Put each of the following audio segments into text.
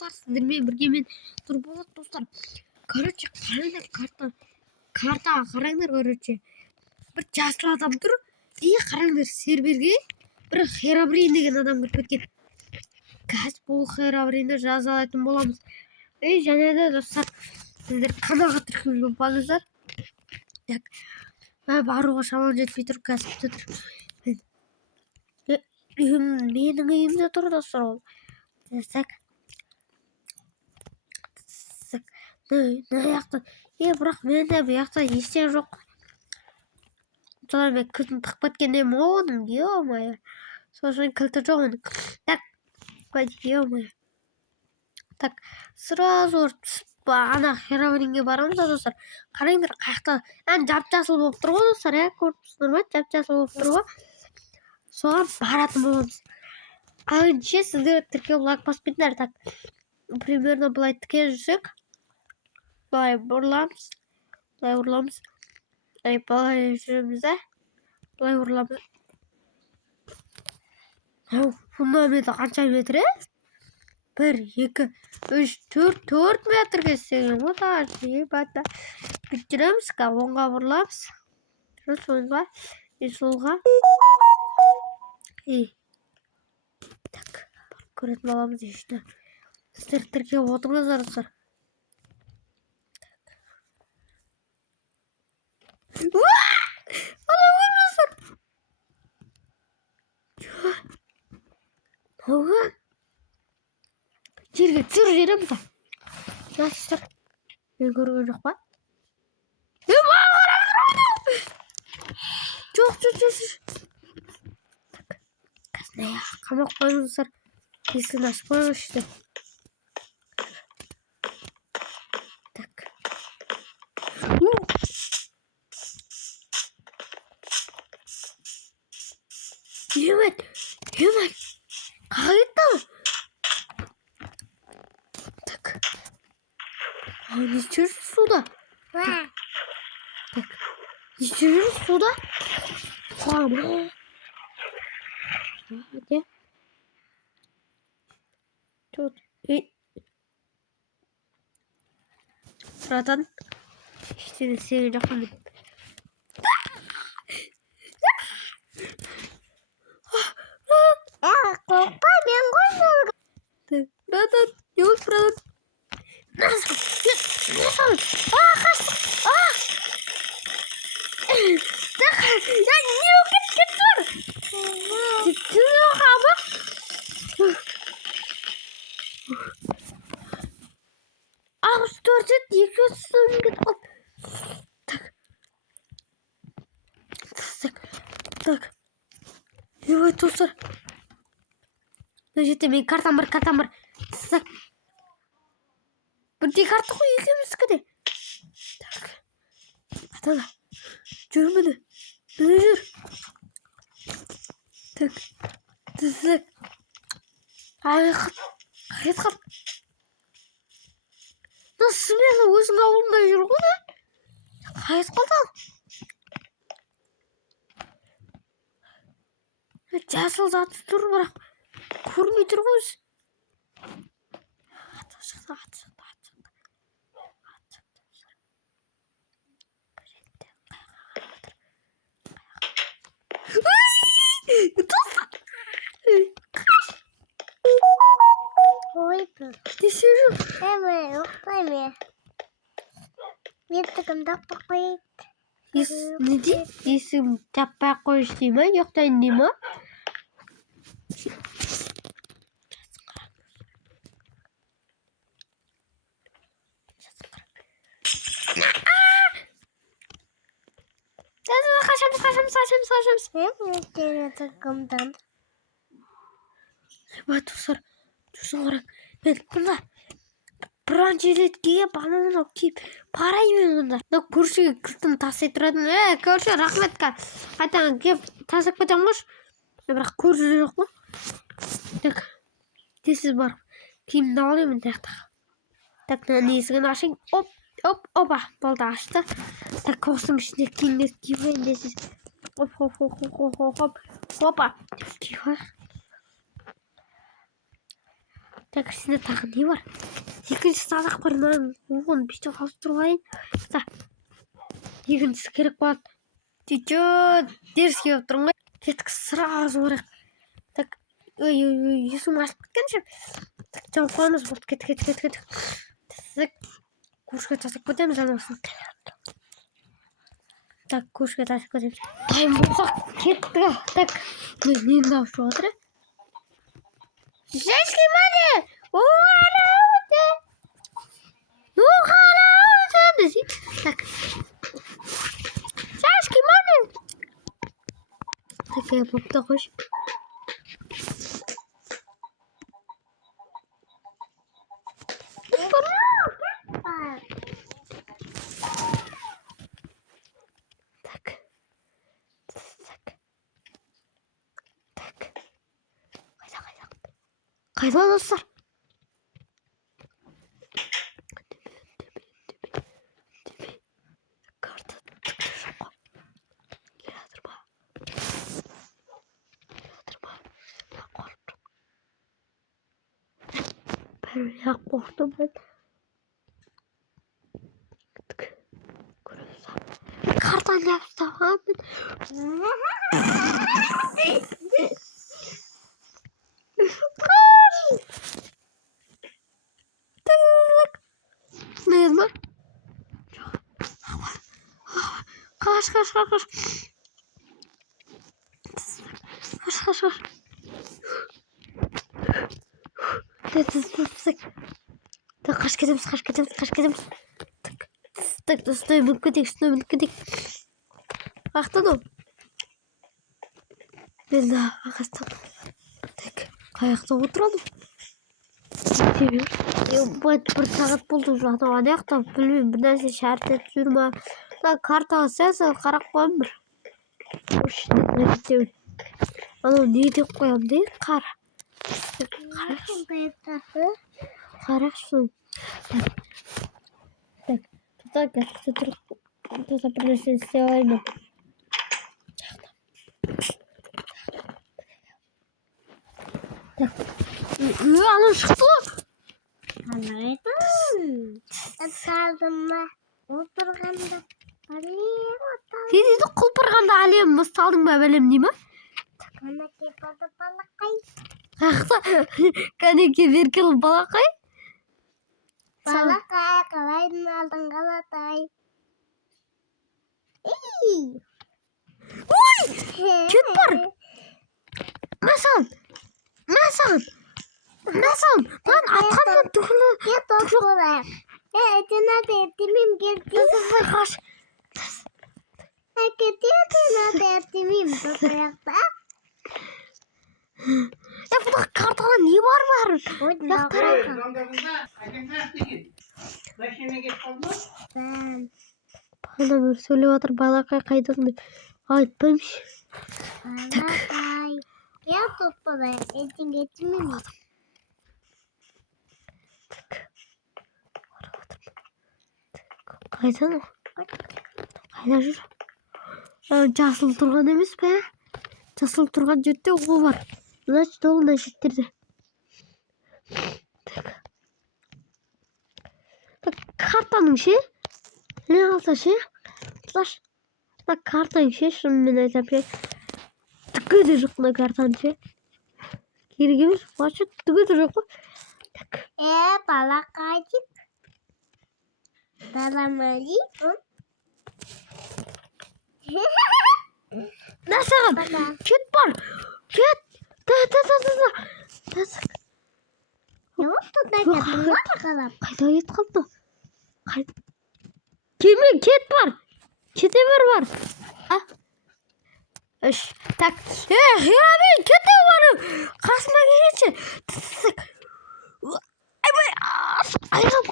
достар, сіздермен бірге мен Турболат достар. Короче, қараңдар, картаға қараңдар, короче. Бір жасыл адам тұр. И қараңдар, серверге бір Херабрин деген адам кіріп кеткен. Қазір бұл Херабринді жазалайтын боламыз. Және де достар, сіздер каналға тіркелген болыңыздар. Так, баруға шамам жетпей тұр, қазір тұр. Менің үйімде тұр достар ол. Так. Бірақ менде бұл жақта ештеңе жоқ. Солай мен кілтін тығып кеткеннен оның, ё-моё. Сосын кілті жоқ оның. Так, ё-моё. Так, сразу ана Херабринге барамыз достар. Қараңдар, қаяқта жап-жасыл болып тұр ғой достар, көріп тұрсыздар ма? Жап-жасыл болып тұр ғой. Соған баратын боламыз. Ше сіздер тіркеу лайк баспайтындар. Так, примерно былай тіке жүрсек, былай бұрыламыз, былай жүреміз да, былай ұрыламыз. Фундаменті қанша метр, 1, 2, 3, 4 метрге сеген ота жебата. Бүттіреміз, оңға бұрыламыз. Соңға, солға. Так, көретін боламыз ешті. Сіздер тіркеу отырыңыздар достар. Ала өлмесір. Оға. Жерге түсір жеріміз. Насыстар. Мен көрген жоқ па? Жоқ. Қазір қамақ қойыңыздар. Есігін ашып қойыңыздар. Так. Емет. Қағайттан. Так. Не жүрсіз суда? Так. Не жүрсіз суда? Қама. Где? Тут. Братан. Ештеңе істеген жоқпын мен. Қорықпа, мен ғой. Братан, не болды, братан? Насыл. Қаштық. Не кетті? Түзі қабы? Ағыз төртет, 200 кетіп қалды. Так. Ебай, достар. Мына жерде мен картам бар. Так. Бірдей карта ғой екеуміздікі де. Так. Атала. Жүр мені. Мені жүр. Так. Так. Қайт. Насыл мені өзің ауылында жүр ғой да? Қайт қалдан. Жасыл заты тұр, бірақ көрмей тұр ғой өзі. Ат шықты. Ұқпайме. Еттігім таппақ қойып. Не дейді? Есігім таппақ қойыш дей ма? Жоқтайын дей ма? Қашамыз. Еттігімден. Бай достар, жүрсін қараң. Мен мұнда бронжилетке бананын киіп барайын мұнда. Көршіге кілтін тастай тұратын. Көрші, рахмет қайтаң кеп тасып кетем қош. Бірақ көрші жоқ қой. Так, тесіз барып киімді алайын таяқтағы. Так, несігін ашайын. Опа, болды ашты. Так, қоқсым ішінде киімдер киіп десіз. Опа, киіп Так, ішінде тағы не бар? Екінші садақ бар, оны бүйтіп алып тұрып алайын. Екіншісі керек болады. Чуть-чуть дерзкий болып тұрмын ғой. Кеттік, сразу барайық. Так, есігім ашылып кеткен ше. Так, жауып қоямыз, болды, кеттік. Так, көшке тастап кетеміз анасын. Так, көшке тастап кетеміз. Дайын болсақ, кеттік. Так, нені дауыс шығып отыр? Жешки мане! Так. Жешки мане! Так, я попта қойш. Қайда достар? Карта түкті жоқ. Келатыр ба? Мен қорықтым. Бәрі қорықтым мен. Картаны жеп ұстағанмын. Нез ма? Қаш. Так, қаш кетеміз. Так, достай біліп кетейік. Ақтану. Мен ағастан. Так, қаяқта отырады. Бір сағат болды уже. Ана яқта білмеймін, бір нәрсе шәрт етіп жүр ма. Картаға сәл қарап қоямын бір. Анау не деп қоямын дейді? Қарақшы. Так, тұта бір нәрсе істей алайын. Анау шықты ғой. Отырғанда Дейді құлпырғанда әлем мұсталдың ба бәлем дей ма? Канеке бады балақай. Канеке беркел балақай? Балақай қалайдың алдың қалатай. Ой! Кет бар! Мәсан! Lan atқанды түгілі. Кет оқылайық. Әтенады әтемем келді. Қаш. Әтенады әтемем тұтаяқта. Бұда картаға не бар? Бана бір сөйлеп отыр, балақай қайдан деп айтпаймшы. Балақай. Я тұтпады, әтемем. Қайдан о? Қайда жүр? Жасыл тұрған емес пе? Жасыл тұрған жерде о бар. Значит, ол мына жерде. Картаның ше? Не қалса ше? Слаш. Картаның ше? Шынымен айтам ше? Түгі де жоқ мына картаның ше? Керек емес. Вообще түгі де жоқ қой. Балақайчик. Салам-алейкум. Насаған, кет бар. Кет. Қайда кет қалды? Келме, кет бар. Кете бар. Так. Мен кете барым. Қасыма келгенше. Айғам.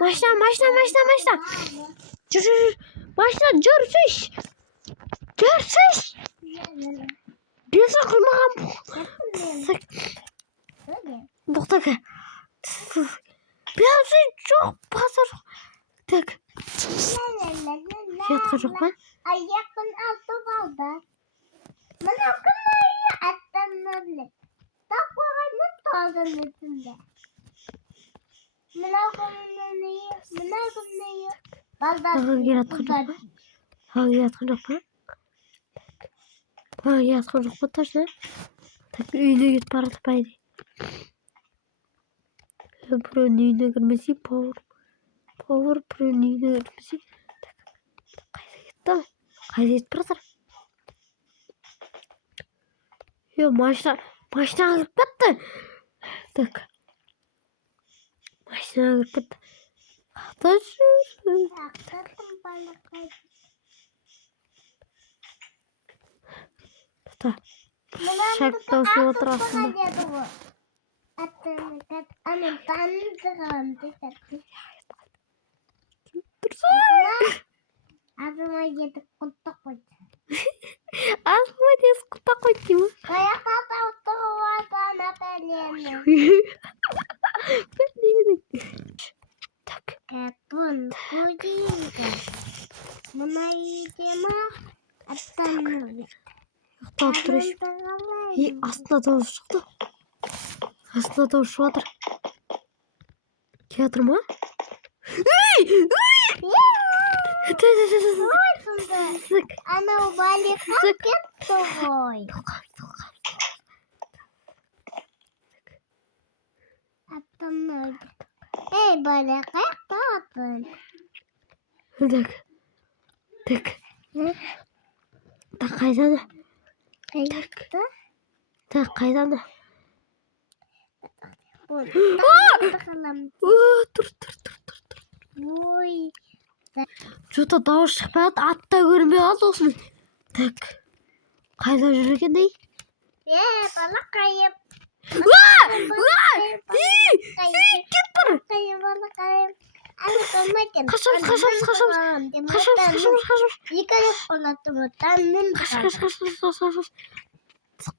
Машина. Жүр. Машина, жүрсіз. Бесі қылмаған бұл. Бұқтаға. Бесі жоқ, басы жоқ. Так. Ұятқа жоқ па? Аяқын алты балды. Мұна күні аттан Anladım. Tak bakalım tozun üstünde. Mına Hangi yatkan yok mu? Hangi yatkan yok mu? Hangi yatkan yok mu tarzı? Tak üyüne git para tapaydı. Pro üyüne girmesi power. Power pro üyüne girmesi. Kayda gitti. Kayda gitti paralar. Yo maçtan girip gitti. Tak. Maçtan girip gitti. Taşıyorsun. Ta. Şakta su oturasında. Ağzıma yedik kutu koydu. Ağzıma des kuta koydu mu? Kayakta oturuyor sana benim. Ben de yedik. Tak. Kapın kuyuyor. Buna yiyeceğim atanır. Yok da oturuş. İyi aslında doğru çıktı. Aslında doğru şu adır. Tiyatro mu? Sık. Ana o balık hakikaten koy. Atanır. Hey balık hakikaten. Tak. Tak. Tak kaydana. Kayıkta. Tak kaydana. Bakalım. Dur. Uy. Juta dağış şapat atta görmeye az olsun. Tak. Kayda yürürken değil. Balık kayıp. Git bana. Kayıp balık kayıp. Ana kaymaken. Kaçamız. Yıkayıp anlatımı. Tanrım. Kaç.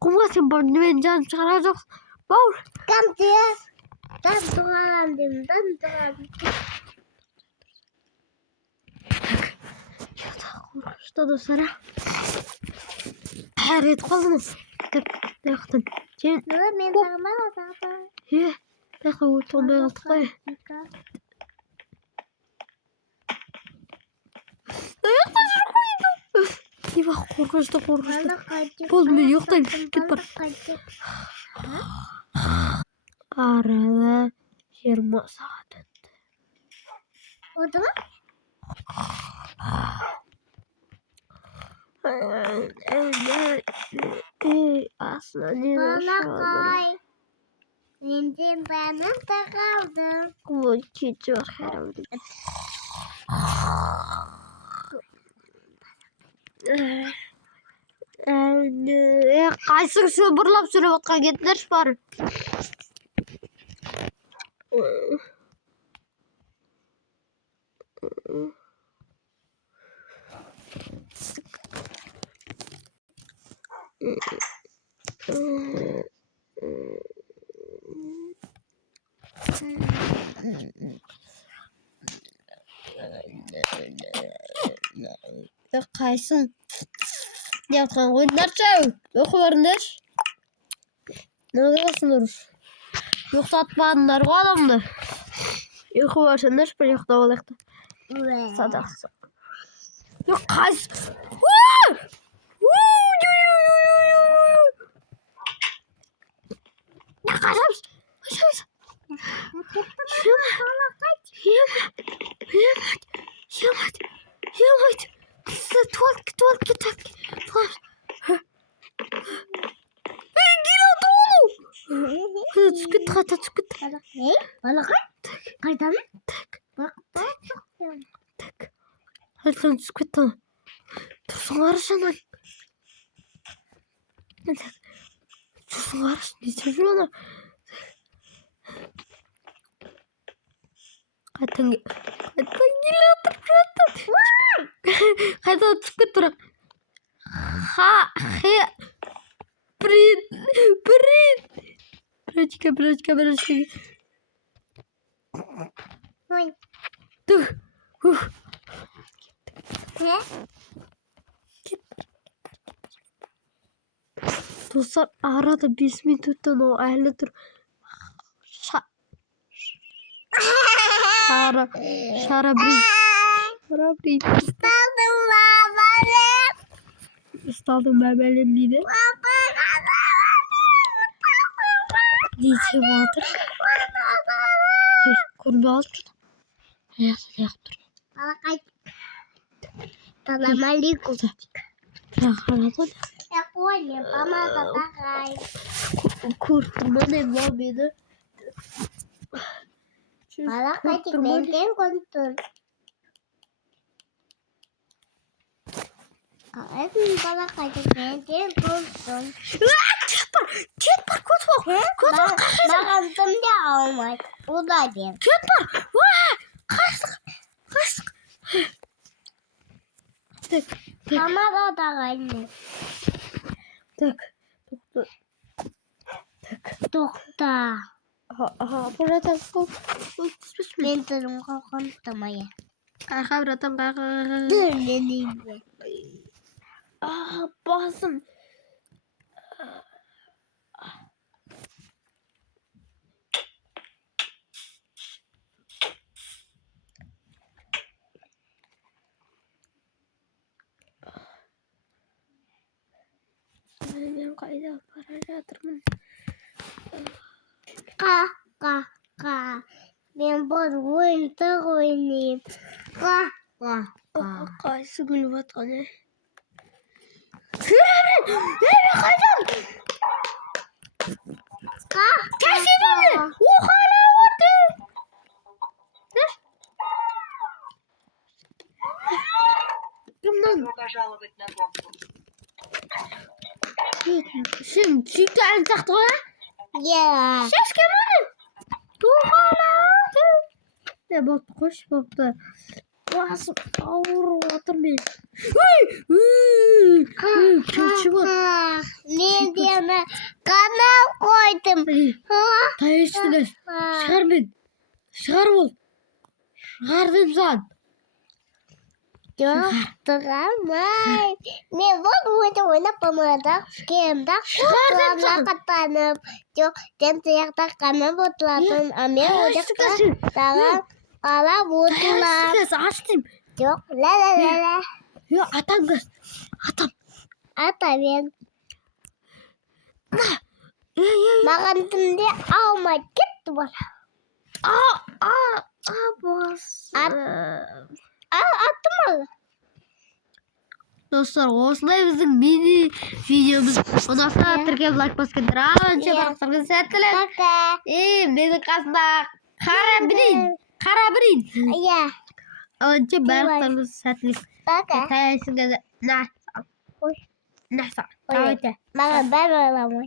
Kumga sen bana ben can çıkaracak. Bağır. Kam diye. Dan tuhalandım. Korkuşta da sıra. Her et kaldın. Yaktın. Sen Ben sarmala sarmala. he. Yakı utanmaya kaldık da. Ayakta şunu koydum. İyi bak korkuşta. Bozmuyor yok da git bana. Arada 20 saat öttü. O da mı? Aslında ne Balakay. Benim benim de kaldım. bu çiçeği var herhalde. Kaysın şu burlap sürüp atkan gittiler var. Kaysın. Yapkan koydular çav. Yok varındır. Ne oluyorsun Uruş? Yoksa atmadınlar o adamdı. Yok varsanlar bir yok da olacaktı. Sadaksa. Yok kays. Ya kaçamış. Yamaç. Tuvalet gitak. Gila dolu. Çıkıt. Ne? Balakay? Kaydan mı? Bak. Tak. Hadi sen çıkıt. Dursun arasana. Dursun arasana. Ne seviyor ona? Kaydan gila otur. Kaydan çıkıt dur. Брит. Брачка. Oy. Dur. Ne? Git. Dostlar arada bismi tutun o ehlidir. Şarabri. Istaldım babalarım. Istaldım bebelim dedi. Diyece vardır. Kurbi al şunu. Yaktır. Assalamualaikum. Raharaton. Aku aja mama pakai. Kurtulma ne var beni? Malah kayak benteng kontur. Kalian malah kayak benteng kontur. Ketpar kotor. Makan temde almak. Udah dia. Ketpar. Vah. Kaçtık. Tık. Mama da kaydı. Tık. Dokter. Burada Bentarım kokon tamaya. kakak beratang kakak. Dur dedi. Boğazım. Ben kayda para yatırmam. Kah. Ben buat oynayayım. Kah. Kaysı gül vatanı. Nereye kaydın? Kah. Kesin beni. O hala vardı. Kimden? Пожаловать на гонку. Şimdi çiğden taktı ha? Ya. Ses kemanı. O hala vardı. Ne bak koş baktı. Boğazım ağır batırmayın. Keçi var. Ne diyeyim? Kanal koydum. Tayyipsiniz. Çıkar beni. Çıkar ol. Çıkardım sen. Dokter Amay. Ne buat oynayıp pemerintah kehendak telah ketanam. Jok dan teriak karena butulan amir udah ke tangan kala butulan. Kız açtım. Jok la. Ya atam kız. Atam. Apa ben Ya. makan temde alma gitu bana. Boğaz. Atma. Dostlar осылай біздің мини видеомыз ұнаса тіркеп лайк басқандар анша бақсаңыз сәттілік. Kakak. Менің қасымда қара бірін. Iya. Анша барлықтарыңыз сәттілік. Kakak. Таясыңыз нәсал. Ой. Нәсал. Makan bareng lah, Moy.